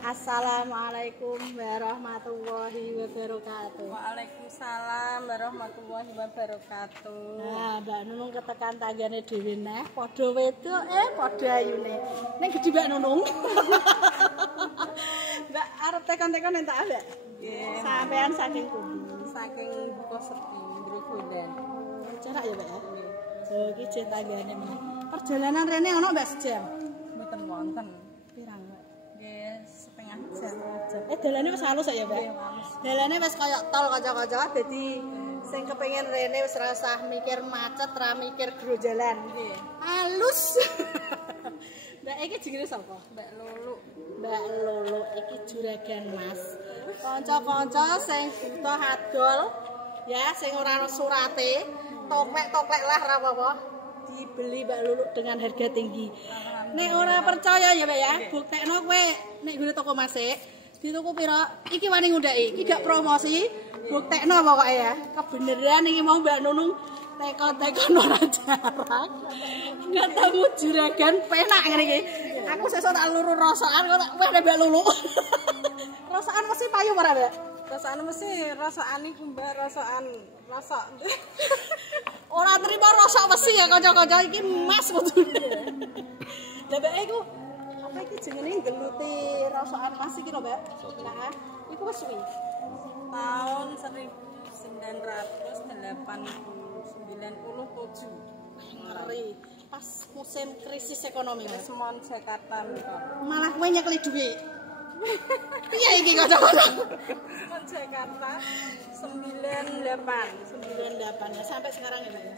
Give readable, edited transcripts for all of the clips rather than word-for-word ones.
Assalamualaikum warahmatullahi wabarakatuh. Waalaikumsalam warahmatullahi wabarakatuh. Nah, Mbak Nunung ketekan tanggane dhewe neh, padha wedok padha ayune. Ning gedhi Mbak Nunung. Mbak arep tekan-tekan entak Mbak? Nggih. Sampean saking pundi? Saking buka sepi Ndrogodan. Jarak ya, Mbak ya? Oh, iki jek tanggane meneh. Perjalanan rene ono Mbak sejam? Mboten wonten. Pirang, Mbak? Nggih, setengah jam. Dalane wis halus ya, Mbak? Nggih, halus. Dalane wis kaya tol kanca-kanca, dadi sing kepengin rene wis ora usah mikir macet, ora mikir grojalan. Nggih. Halus. Mbak iki jenenge sapa? Mbak Lulu. Mbak Lulu iki juragan Mas. Kanca-kanca sing butuh adol ya sing ora ana surate, toklek-toklek lah ora apa-apa. Dibeli Mbak Lulu dengan harga tinggi. Nek ora percaya ya Mbak ya, buktekno kowe nek gone toko Masik, dituku pira? Iki wani ngundhaki, iki gak promosi, buktekno pokoke ya. Kebeneran iki mau Mbak Nunung teko-tekon ora jarak. Ketemu juragan penak ngene iki. Aku sesuk tak luru rosokan kok tak weh Mbak Lulu. Rosokan mesti payu ora, Mbak? Rasane mesti rasaan iku Mbak, rasaan rasa. Ora trimo rosok mesti ya kanca-kanca iki Mas kudune. Lah Mbak iku apa iki jenenge geluti rosokan Mas iki lho, Mbak? Nah, iku wis suwi. Tahun 1997. Ngeri. Pas musim krisis ekonomi, Mas. Semon Jakarta nika. Malah kowe nyekeli dhuwit. Piye iki kanca-kanca? Semon Jakarta 98. Ya sampai sekarang ya, Mbak ya.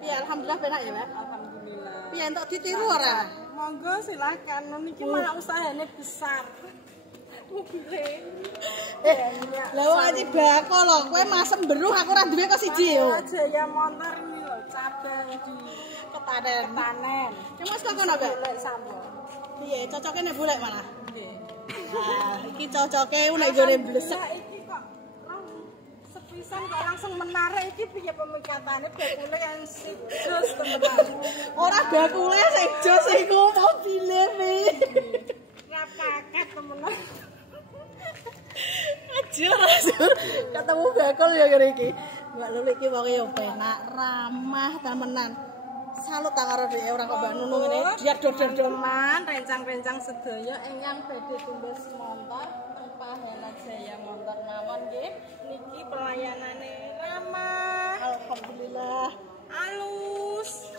Iya, alhamdulillah penak ya, Mbak. Alhamdulillah. Piye entuk ditiru ora? Monggo silakan. Niki malah usahane besar. Lah wong aji bako lho, kowe masem beruh aku ora duwe kok siji yo. Jaya Montor ini lho, cabang di Ketanen. Mas kok kono, Mbak? Golek sambal. Piye, cocoke nek golek malah. Nggih. Nah, iki cocoke nek gone blesek. Lah iki kok sepisan kok langsung menarik iki piye pemikatane bakule yang jos temenan. Ora bakule sing jos iku mobile pi. Ngapaket temenan. Ajur. Ketemu bakul ya ngene iki. Mbak Lulu iki wong yo penak, ramah temenan. Salut tak karo dhek ora kok Mbak Nunung ngene. Dia dodol-dodolan, rencang-rencang sedaya ingkang badhe tumbas montor Tempah Hela Jaya Montor mawon nggih. Niki pelayanane ramah. Alhamdulillah. Halus.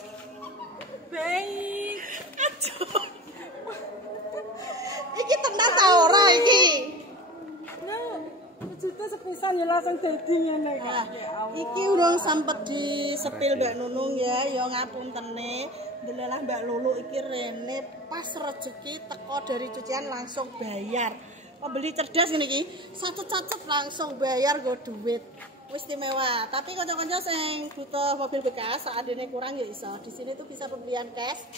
Baik. Aduh. Iki tenan ta ora iki? Nah, juta sepisan ya langsung dadi ngene Nah, kan. iki urung sempet disepil Mbak Nunung ya ngapuntene. Delalah Mbak Lulu iki rene pas rezeki teko dari cucian langsung bayar. Pembeli cerdas ngene iki, sacet-sacet langsung bayar nggo duit. Wis istimewa. Tapi kanca-kanca sing butuh mobil bekas seadene kurang ya iso. Di sini tuh bisa pembelian cash,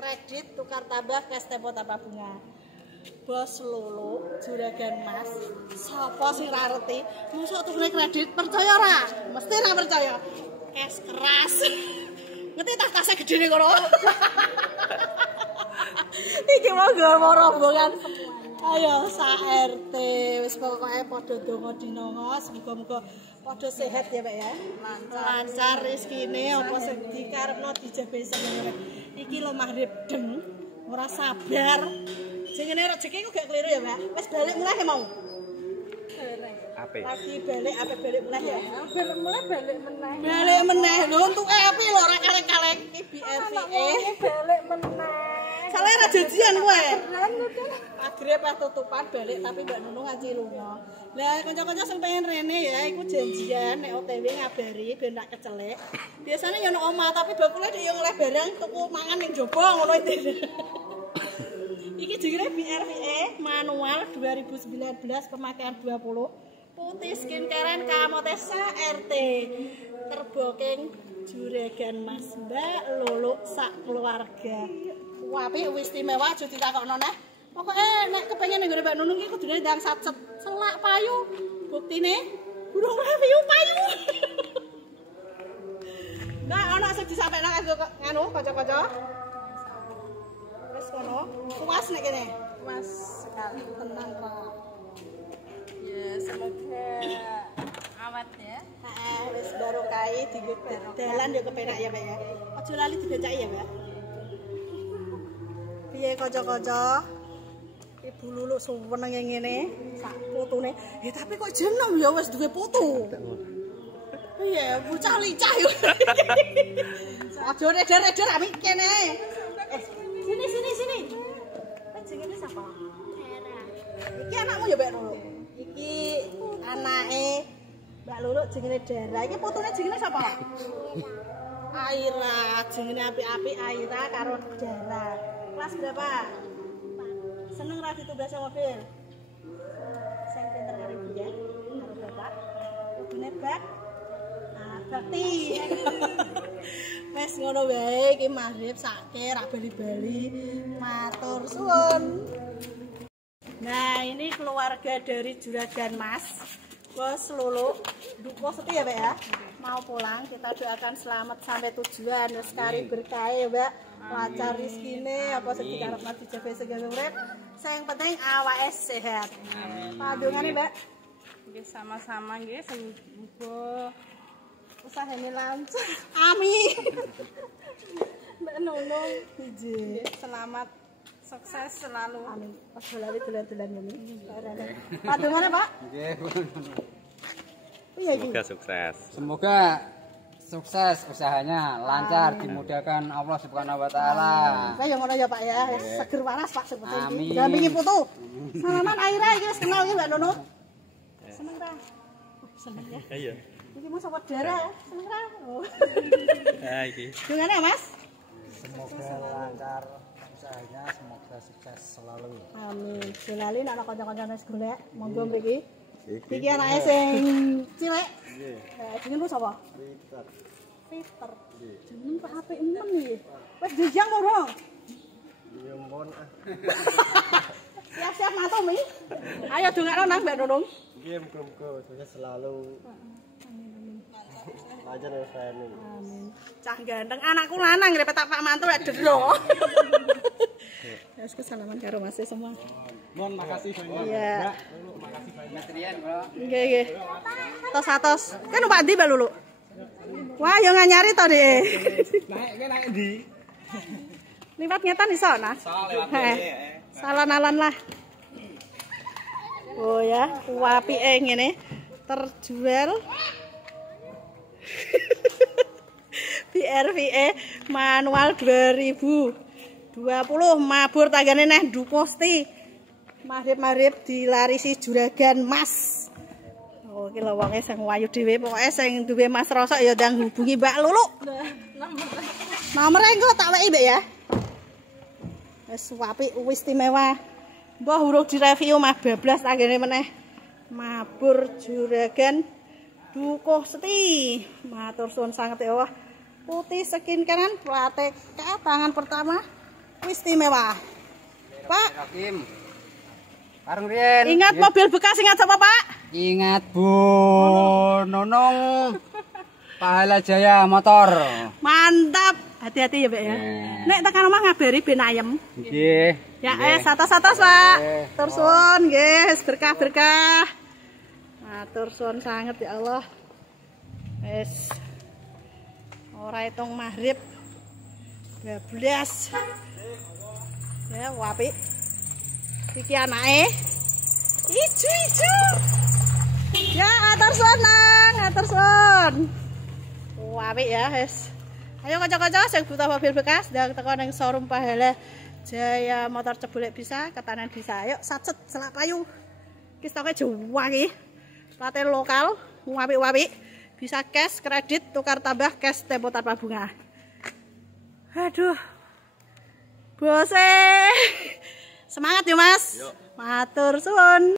kredit, tukar tambah, cash tempo tanpa bunga. Bos Lulu, juragan Mas, sapa sing ra ngerti? Mosok tukune kredit percaya ora? Mesti ra percaya. Cash keras. Ngerti tak tasnya gedene kono. Iki mau gawe rombongan. Ayo sak RT wis pokoke padha donga dinonga semoga-moga padha sehat ya Pak ya. Lancar rezekine apa sing dikarepno dijabahi sampeyan. Iki lho maghrib deng ora sabar. Jenenge rezeki ku gak keliru ya, Mbak. Wis balik mulai mau. Ape? Lagi balik mulai ya. Balik mulai balik meneh. Balik meneh lho entuke api lho ora kaleng-kaleng iki BRVE. Balik meneh. Salah ra janjian kowe. Kan itu. Akhirnya pas tutupan balik tapi Mbak Nunung ngaji lunga. Lah kanca-kanca sing pengen rene ya iku janjian nek OTW ngabari ben tak kecelek. Biasanya ya nek omah tapi bakule dhek yo ngeleh barang tuku mangan ning jaba ngono iki. Iki jenenge BRVE manual 2019 pemakaian 20 putih skincare Kamotesa RT terboking juragan Mas Mbak Lulu sak keluarga. Apik wis istimewa aja ditakokno neh. Pokoke nek kepengin nggone Mbak Nunung iki kudune ndang sacet selak payu. Buktine burung payu. Nah, ana sing disampaikan nganu kanca-kanca. Wis kono. Puas nek kene. Mas sekali. Tenang, Pak. Ya, semoga awet ya. Wis baru kae digo dalan ya kepenak ya, Pak ya. Aja lali dibecaki ya, Pak. Piye kanca-kanca? Ibu Lulu seneng yang ngene, sak fotone. Tapi kok jam 6 ya wis duwe foto. Iya, bocah licah yo. Aja reder-reder amik kene ae. Sini. Kowe jenenge sapa? Hera. Iki anakmu ya, Mbak Lulu? Iki anake Mbak Lulu jenenge Dara. Iki fotone jenenge sapa? Aira. Jenenge apik-apik Aira karo Dara. Kelas berapa? Seneng ra ditugas mobil? Sing pinter karo ibu ya, karo bapak. Kudune bak. Bakti. Wes ngono wae iki maghrib sake ra bali-bali. Matur suwun. Nah, ini keluarga dari Juragan Mas. Bos Lulu, duko setia ya, Pak ya. Mau pulang, kita doakan selamat sampai tujuan. Sekali berkah ya, Mbak. Lancar rezekine apa sing dikarepna dijaga segala urip. Sing penting awake sehat. Padungane, Mbak. Nggih sama-sama nggih semoga usahane lancar. Amin. Mbak Nunung, Nggih, selamat sukses selalu. amin. Pas lali dolan-dolan ngene. Padungane, Pak. Nggih. Iya, iki. Semoga sukses. Semoga sukses usahanya, lancar, dimudahkan Allah Subhanahu wa taala. Saya ngono ya, Pak ya. Seger waras, Pak, seperti iki. Amin. Dampingi putu. Salaman Aira iki wis kenal iki, Mbak Nunung. Seneng ta? Seneng ya. Iya. Iki mau sapa Dara, seneng ra? Oh. Nah, iki. Dungane, Mas. Semoga lancar usahanya, semoga sukses selalu. Amin. Jelali nek ana kanca-kancane wis golek, monggo mriki. Iki anake sing cilik. Nggih. Jenengmu sapa? Peter. Peter. Jeneng Pak apik men iki. Wis dijang ora? Ya mon. Siap-siap matur mi. Ayo dongakno nang Mbak Nunung. Nggih, muga-muga sukses selalu. Lancar usahanya. Amin. Cah ganteng anakku lanang repet tak Pak mantu lek dero. Wis kesalaman karo Mas semua. Mon, makasih banyak. Iya. Makasih banyak. Trian, Bro. Nggih. Tos-atos. Kan numpak ndi Mbak Lulu? Wah, yo nganyari to, Dik. Naik ndi? Liwat ngetan iso nah. Salan-alan lah. Oh ya, apike ngene. Terjual. BRVE manual 2020 mabur tanggane neh Dukosti. Marip-marip dilarisi Juragan Mas. Oh, iki lho wonge sing wayu dhewe, pokoke sing duwe Mas Rosok ya ndang hubungi Mbak Lulu. Nomere engko tak weki, Mbak ya. Wis apik wis istimewa. Mbah urung direview mah bablas tanggane meneh. Mabur Juragan Dukosti. Matur suwun sanget ya Allah. Putih skin kanan, plate tangan pertama. Wis istimewa. Pak, Hakim. Bareng Rian. ingat mobil bekas ingat apa, Pak? Ingat Bu Nunung. Pahala Jaya motor. Mantap. Hati-hati ya, Mbak ya. Nek tekan omah ngabari ben ayem. Nggih. Ya, atas-atas, Pak. Matur suwun nggih, berkah-berkah. Matur suwun sanget ya Allah. Wis. Ora hitung maghrib. 12. Ya, apik. Iki anake. Ijo. Ya, atur suwun nang, atur suwun. Apik ya, wis. Ayo kanca-kanca sing butuh mobil bekas ndang teko ning showroom Pahala Jaya Motor Cebulek bisa, Ketanan bisa. Ayo sacet selak payu. Iki stoke Jawa iki. Plate lokal, apik-apik. Bisa cash, kredit, tukar tambah cash tempo tanpa bunga. Aduh. Bose. Semangat ya, Mas. Matur suwun.